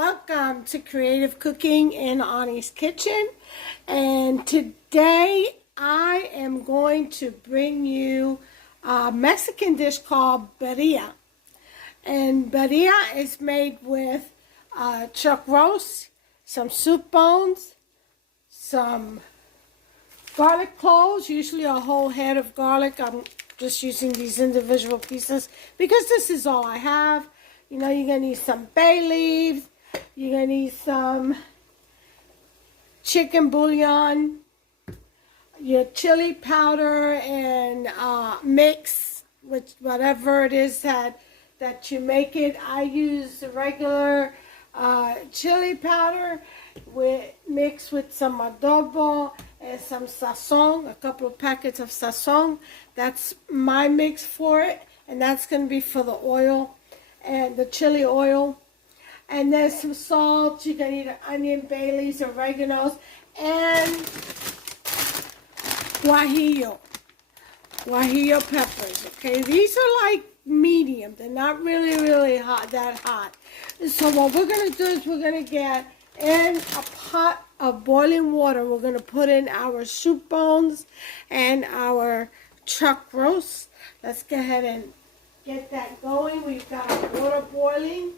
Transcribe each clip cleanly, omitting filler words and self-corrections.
Welcome to Creative Cooking in Ani's Kitchen. And today I am going to bring you a Mexican dish called Birria. And Birria is made with chuck roast, some soup bones, some garlic cloves, usually a whole head of garlic. I'm just using these individual pieces because this is all I have. You know, you're going to need some bay leaves. You're going to need some chicken bouillon, your chili powder, and mix with whatever it is that you make it. I use the regular chili powder mixed with some adobo and some sazon, a couple of packets of sazon. That's my mix for it, and that's going to be for the oil and the chili oil. And there's some salt. You're going to need onion, bay leaves, oreganos, and guajillo peppers. Okay, these are like medium. They're not really hot, that hot. So what we're going to do is we're going to get in a pot of boiling water. We're going to put in our soup bones and our chuck roast. Let's go ahead and get that going. We've got our water boiling,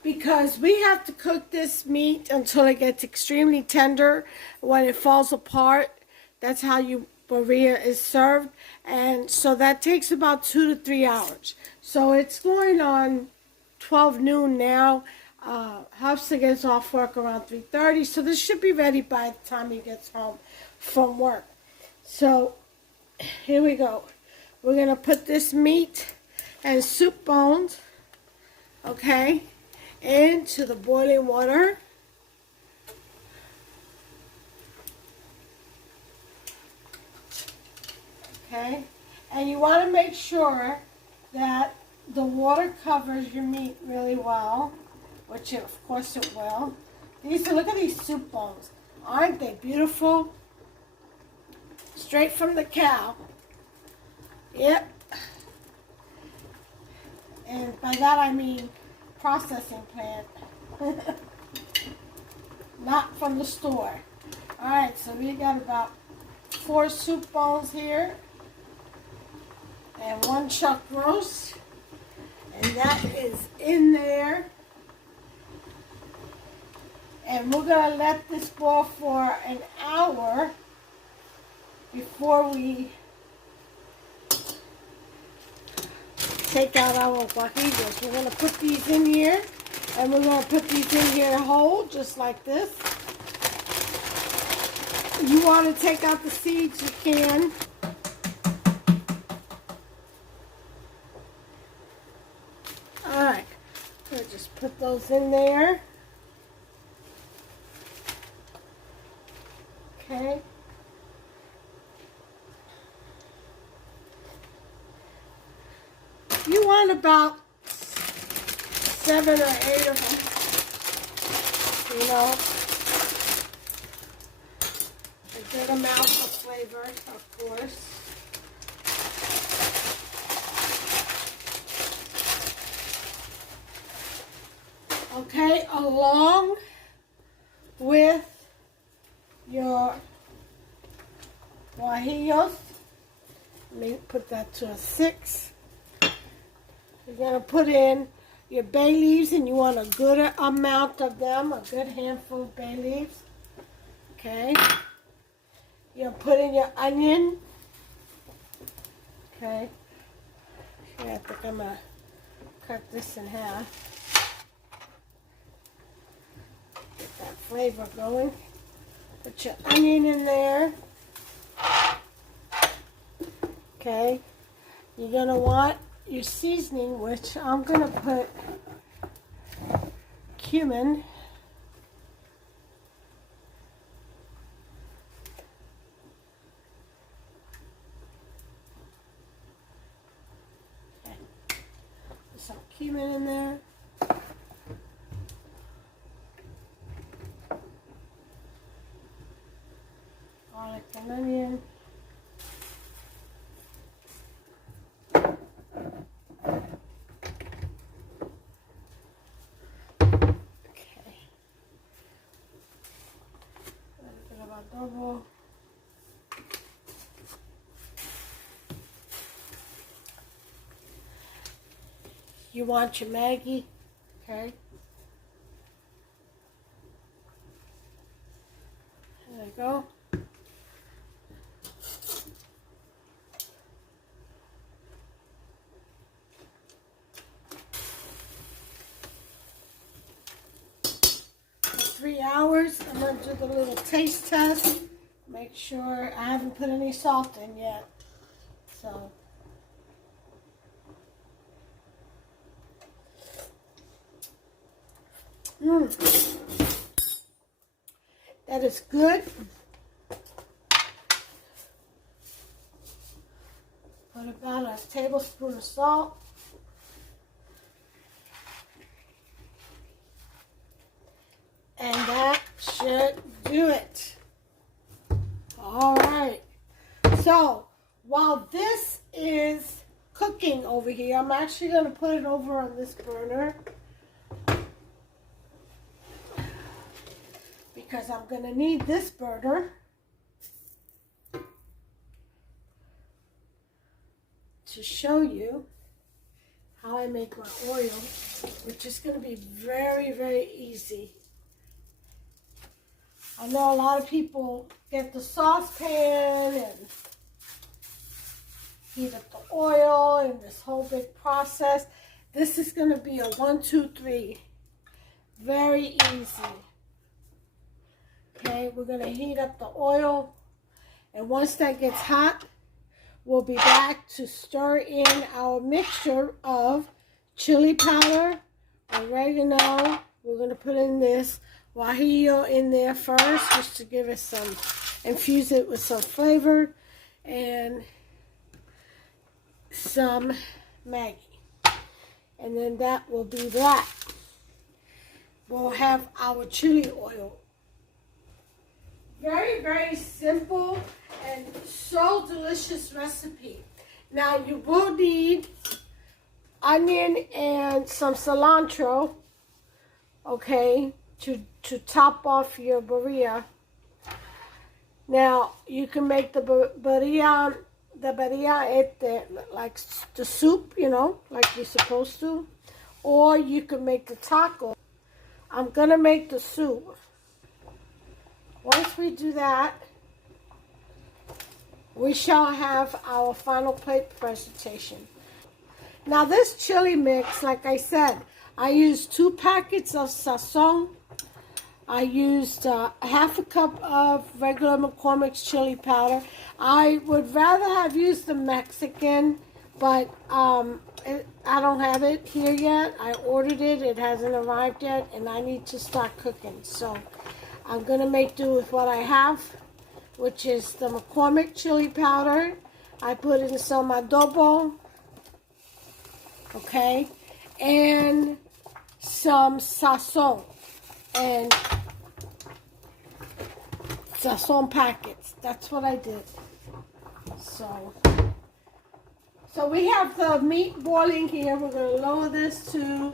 because we have to cook this meat until it gets extremely tender. When it falls apart, that's how birria is served. And so that takes about 2 to 3 hours. So it's going on 12 noon now. Hafsa gets off work around 3:30, so this should be ready by the time he gets home from work. So here we go. We're going to put this meat and soup bones, okay, into the boiling water. Okay, and you want to make sure that the water covers your meat really well, which of course it will. Look at these soup bones. Aren't they beautiful? Straight from the cow. Yep. And by that I mean processing plant. Not from the store. Alright, so we got about 4 soup bones here. And 1 chuck roast. And that is in there. And we're going to let this boil for an hour before we take out our guajillos. We're going to put these in here, and we're going to put these in here whole, just like this. If you want to take out the seeds, you can. Alright, we'll just put those in there. Okay. You want about 7 or 8 of them, you know, a good amount of flavor, of course. Okay, along with your guajillos, let me put that to a 6. You're going to put in your bay leaves, and you want a good amount of them, a good handful of bay leaves. Okay. You're going to put in your onion. Okay. I think I'm going to cut this in half. Get that flavor going. Put your onion in there. Okay. You're going to want your seasoning, which I'm going to put cumin. Okay. Put some cumin in there. Garlic and onion. adobo. You want your Maggi, okay? There you go. For 3 hours, I'm going to do the little taste test. Make sure I haven't put any salt in yet. So, that is good. Put about a tablespoon of salt. And that should do it. All right. So, while this is cooking over here, I'm actually going to put it over on this burner. Because I'm going to need this burner to show you how I make my oil, which is going to be very, very easy. I know a lot of people get the saucepan and heat up the oil and this whole big process. This is going to be a 1, 2, 3. Very easy. Okay, we're going to heat up the oil, and once that gets hot, we'll be back to stir in our mixture of chili powder, oregano. We're going to put in this guajillo in there first, just to give it some, infuse it with some flavor, and some Maggi. And then that will be that. We'll have our chili oil. Very, very simple and so delicious recipe. Now you will need onion and some cilantro, okay, to top off your birria. Now you can make the birria like the soup, you know, like you're supposed to, or you can make the taco. I'm gonna make the soup. Once we do that, we shall have our final plate presentation. Now this chili mix, like I said, I used 2 packets of sazon. I used half a cup of regular McCormick's chili powder. I would rather have used the Mexican, but I don't have it here yet. I ordered it. It hasn't arrived yet, and I need to start cooking. So I'm going to make do with what I have, which is the McCormick chili powder. I put in some adobo, okay, and some sazon, and sazon packets. That's what I did. So we have the meat boiling here. We're going to lower this to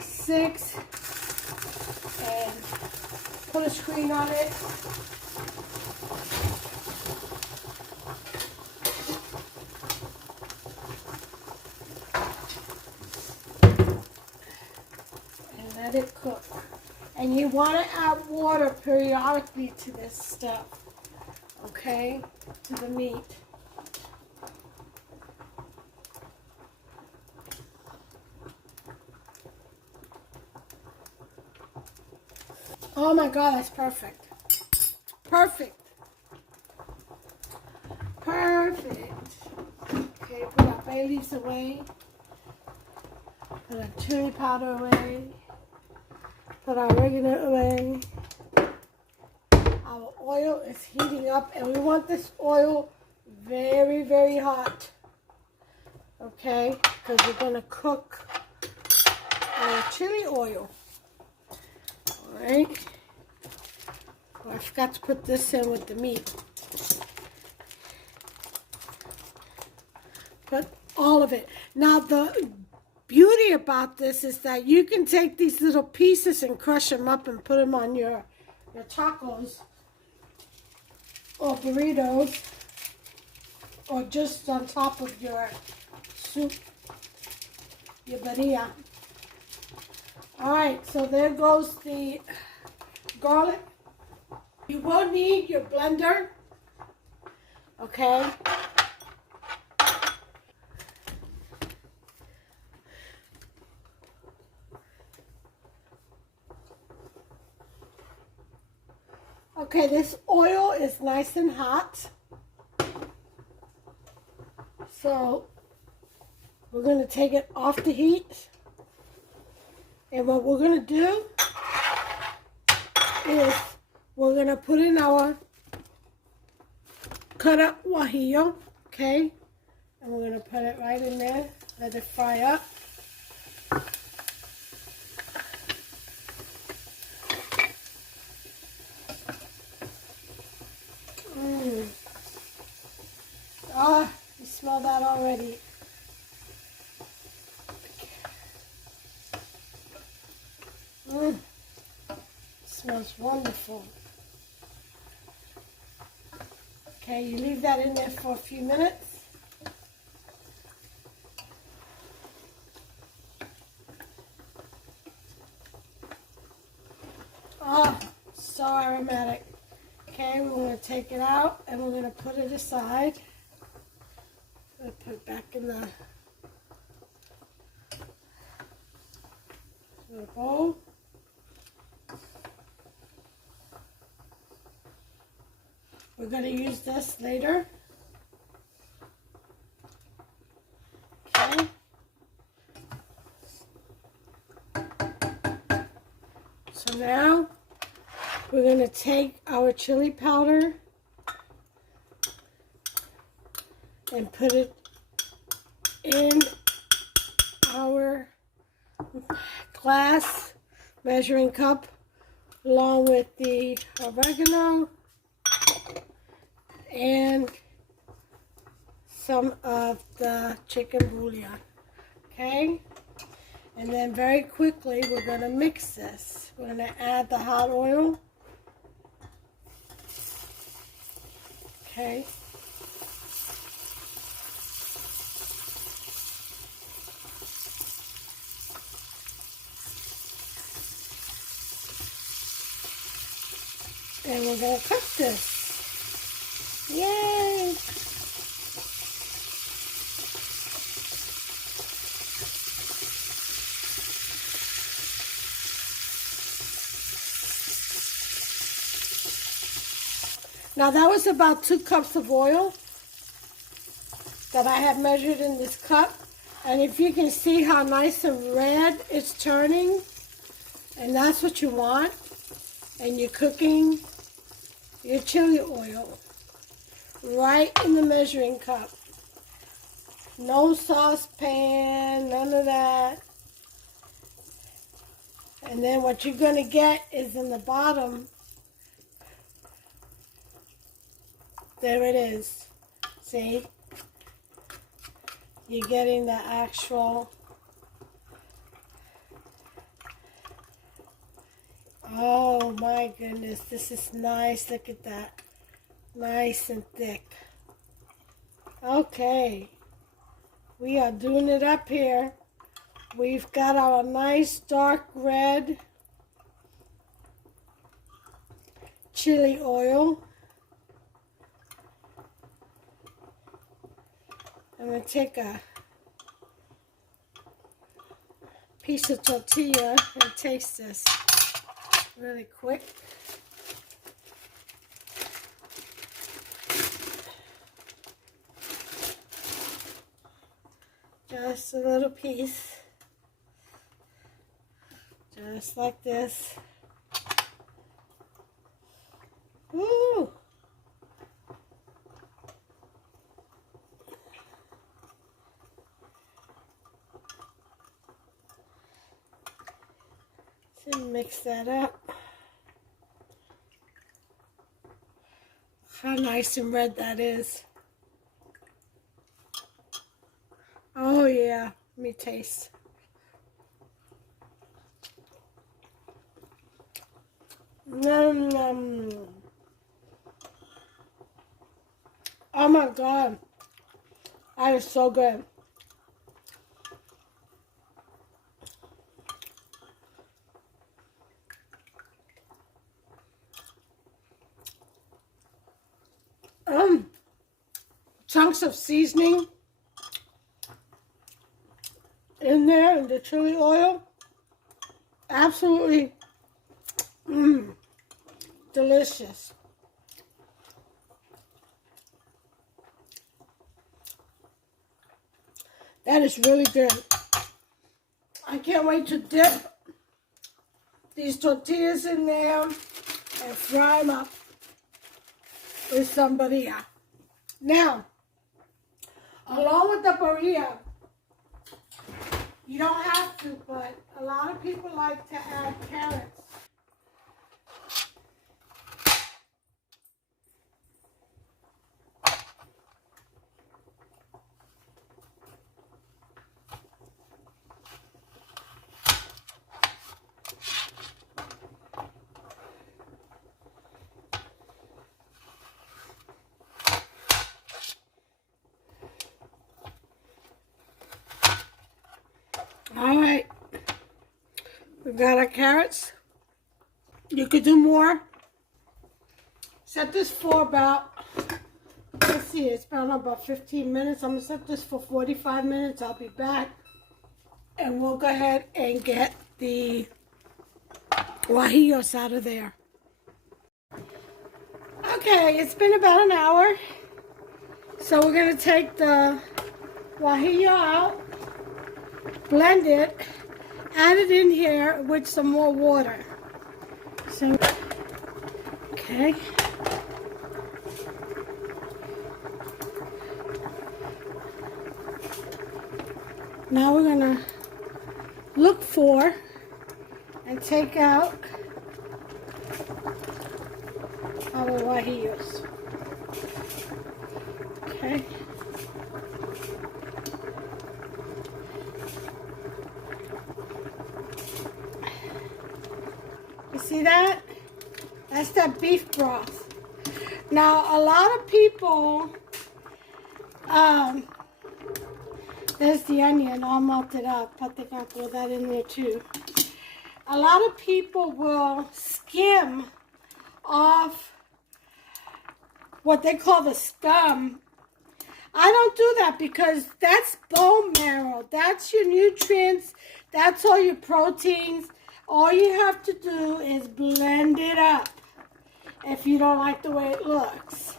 6 and put a screen on it. And let it cook. And you want to add water periodically to this stuff, okay, to the meat. Oh my God, that's perfect. Perfect. Perfect. Okay, put our bay leaves away. Put our chili powder away. Put our oregano away. Our oil is heating up, and we want this oil very, very hot. Okay, because we're going to cook our chili oil. Alright. Oh, I forgot to put this in with the meat. Put all of it. Now the beauty about this is that you can take these little pieces and crush them up and put them on your tacos. or burritos, or just on top of your soup, your birria. Alright, so there goes the garlic. You will need your blender, okay? Okay, this oil is nice and hot. So we're going to take it off the heat. And what we're going to do is we're going to put in our cut up guajillo, okay? And we're going to put it right in there, let it fry up. Ah, you smell that already. Smells wonderful. Okay, you leave that in there for a few minutes. Oh, so aromatic. Okay, we're going to take it out and we're going to put it aside. I'm going to put it back in the bowl. We're going to use this later. Okay. So now we're going to take our chili powder and put it in our glass measuring cup along with the oregano and some of the chicken bouillon, okay? And then very quickly we're going to mix this. We're going to add the hot oil, okay? And we're going to cook this. Yay! Now that was about 2 cups of oil that I have measured in this cup. And if you can see how nice and red it's turning, and that's what you want, and you're cooking your chili oil right in the measuring cup. No saucepan, none of that. And then what you're going to get is in the bottom, there it is. See? You're getting the actual, oh my goodness, this is nice. Look at that. Nice and thick. Okay. We are doing it up here. We've got our nice dark red chili oil. I'm going to take a piece of tortilla and taste this really quick. Just a little piece. Just like this. Woo! So mix that up. How nice and red that is. Oh yeah, let me taste. Nom nom. my God. That is so good. Chunks of seasoning in there, and the chili oil. Absolutely delicious. That is really good. I can't wait to dip these tortillas in there and fry them up with some birria. Now, along with the birria, you don't have to, but a lot of people like to add carrots. All right, we've got our carrots. You could do more. Set this for about, let's see, it's been about 15 minutes. I'm gonna set this for 45 minutes. I'll be back and we'll go ahead and get the guajillos out of there. Okay, it's been about an hour. So we're gonna take the guajillo out, blend it, add it in here with some more water. So, okay. Now we're gonna look for and take out our guajillos. Okay. You see that? That's that beef broth. Now, a lot of people, there's the onion all melted up. I think I'll throw that in there too. A lot of people will skim off what they call the scum. I don't do that because that's bone marrow. That's your nutrients. That's all your proteins. All you have to do is blend it up if you don't like the way it looks.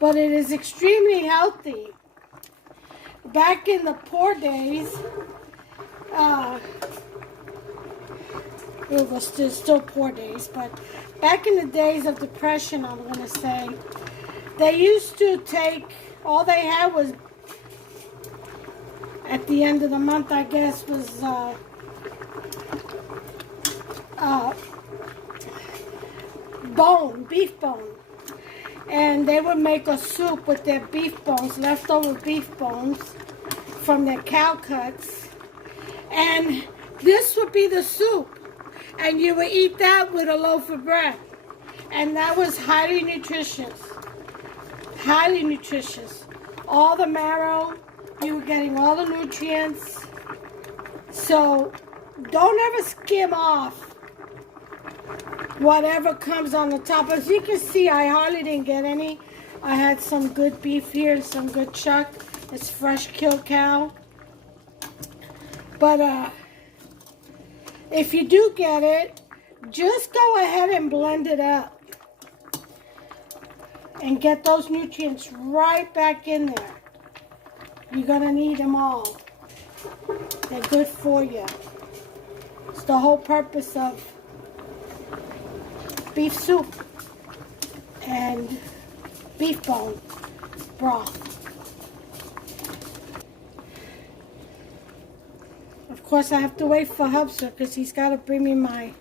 But it is extremely healthy. Back in the poor days, it was still poor days, but back in the days of depression, I'm going to say, they used to take, all they had was, at the end of the month, I guess, was beef bone. And they would make a soup with their beef bones, leftover beef bones from their cow cuts. And this would be the soup. And you would eat that with a loaf of bread. And that was highly nutritious. Highly nutritious. All the marrow, you were getting all the nutrients. So don't ever skim off whatever comes on the top. As you can see, I hardly didn't get any. I had some good beef here, some good chuck. It's fresh killed cow. But if you do get it, just go ahead and blend it up and get those nutrients right back in there. You're gonna need them all. They're good for you. It's the whole purpose of beef soup and beef bone broth. Of course, I have to wait for Hubster because he's got to bring me my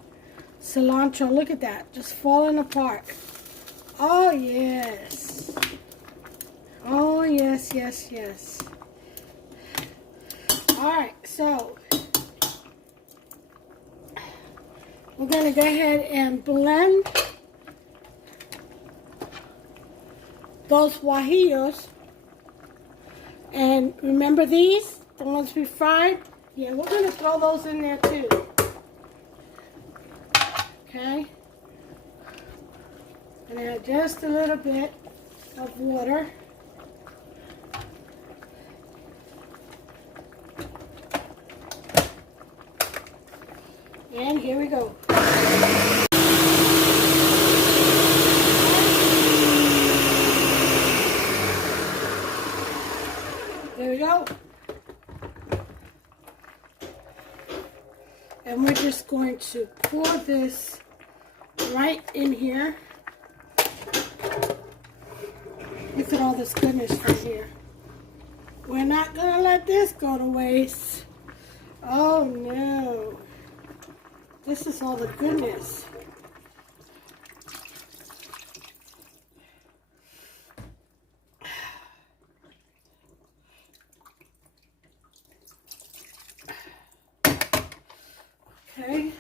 cilantro. Look at that, just falling apart. Oh yes. Oh yes, yes, yes. All right, so we're going to go ahead and blend those guajillos And remember these? The ones we fried? Yeah, we're going to throw those in there too. Okay. And add just a little bit of water. And here we go. There we go. And we're just going to pour this right in here. Look at all this goodness from here. We're not going to let this go to waste. Oh no. This is all the goodness. Okay.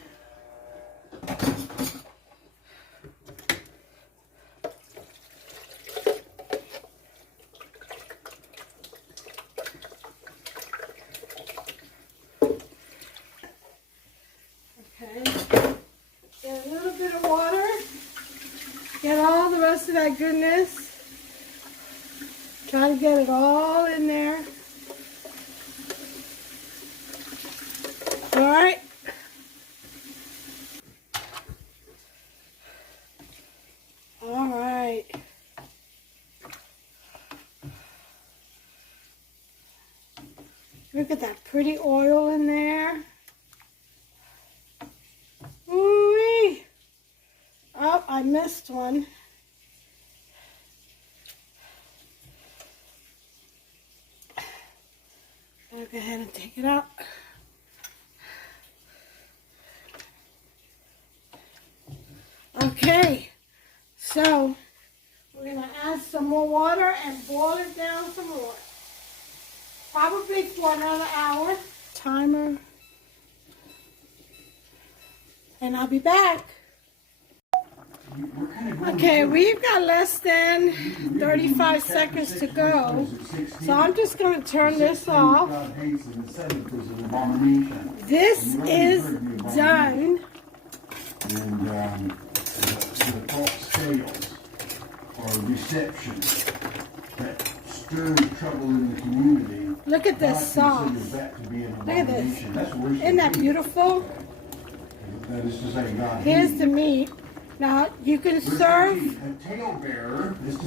Get a little bit of water. Get all the rest of that goodness. Try to get it all in there. All right. All right. Look at that pretty oil in there. Ooh-wee. Oh, I missed one. I'll go ahead and take it out. Okay, so we're going to add some more water and boil it down some more. Probably for another hour. Timer. And I'll be back. Okay, we've got less than 35 seconds to go. So I'm just going to turn this off. This is done. And the top scales or reception that stirs trouble in the community. Look at this sauce. Look at this. Isn't that beautiful? That is to say, God Here's the meat. Now, you can serve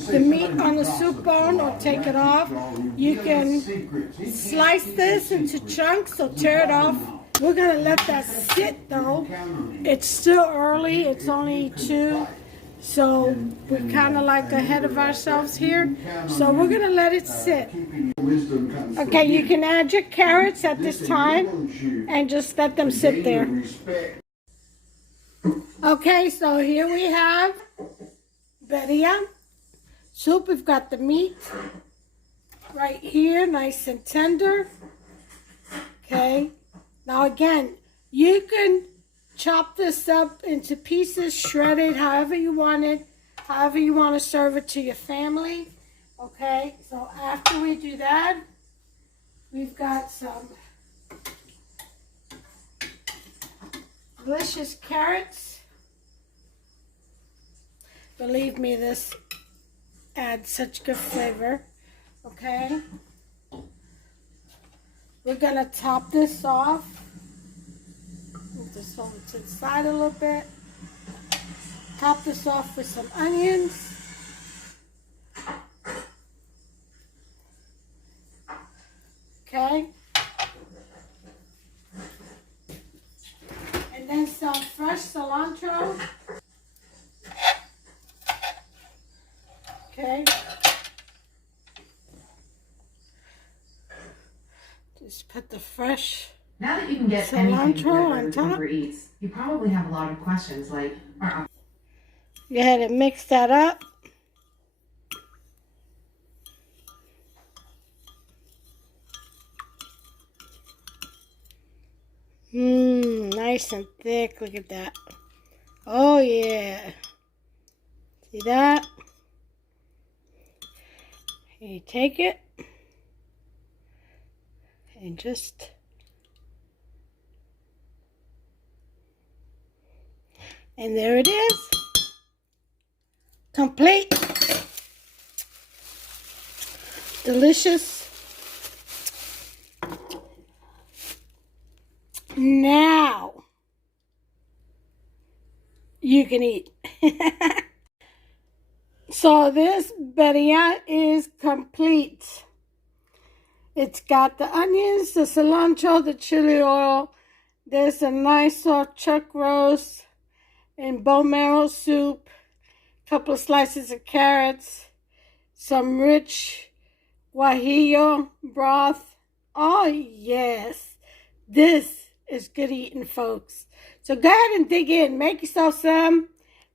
the meat on the soup bone or take it off. You can slice this into chunks or tear it off. We're going to let that sit though. It's still early. It's only 2. So we're kind of like ahead of ourselves here. So we're going to let it sit. Okay, you can add your carrots at this time and just let them sit there. Okay, so here we have birria soup. We've got the meat right here, nice and tender. Okay, now again, you can chop this up into pieces, shred it, however you want it, however you want to serve it to your family. Okay, so after we do that, we've got some delicious carrots. Believe me, this adds such good flavor. Okay. We're going to top this off. Move this over to the side a little bit. Top this off with some onions. Okay. And then some fresh cilantro. Okay. Just put the fresh Now that you can get cilantro on anything top. Uber Eats, you probably have a lot of questions like, Go ahead and mix that up. Nice and thick. Look at that. Oh yeah. See that? You take it And just... And there it is. Complete. Delicious. Now you can eat. So this birria is complete. It's got the onions, the cilantro, the chili oil. There's a nice soft chuck roast and bone marrow soup, a couple of slices of carrots, some rich guajillo broth. Oh yes, this is good eating, folks. So go ahead and dig in. Make yourself some.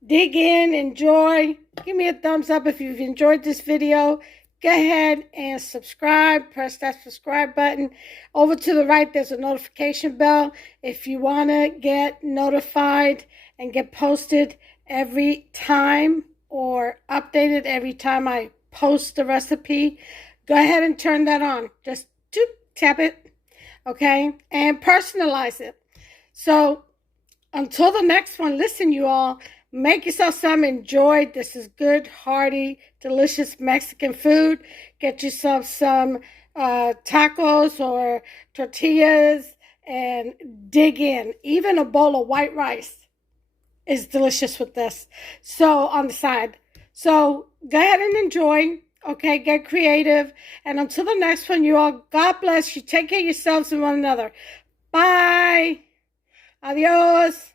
Dig in, enjoy. Give me a thumbs up if you've enjoyed this video. Go ahead and subscribe. Press that subscribe button. Over to the right, there's a notification bell. If you want to get notified and get posted every time or updated every time I post the recipe, go ahead and turn that on. Just tap it, okay? And personalize it. So until the next one, listen, you all, make yourself some, enjoy. This is good, hearty, delicious Mexican food. Get yourself some tacos or tortillas and dig in. Even a bowl of white rice is delicious with this. So on the side. So go ahead and enjoy. Okay, get creative. And until the next one, you all, God bless you. Take care of yourselves and one another. Bye. Adios.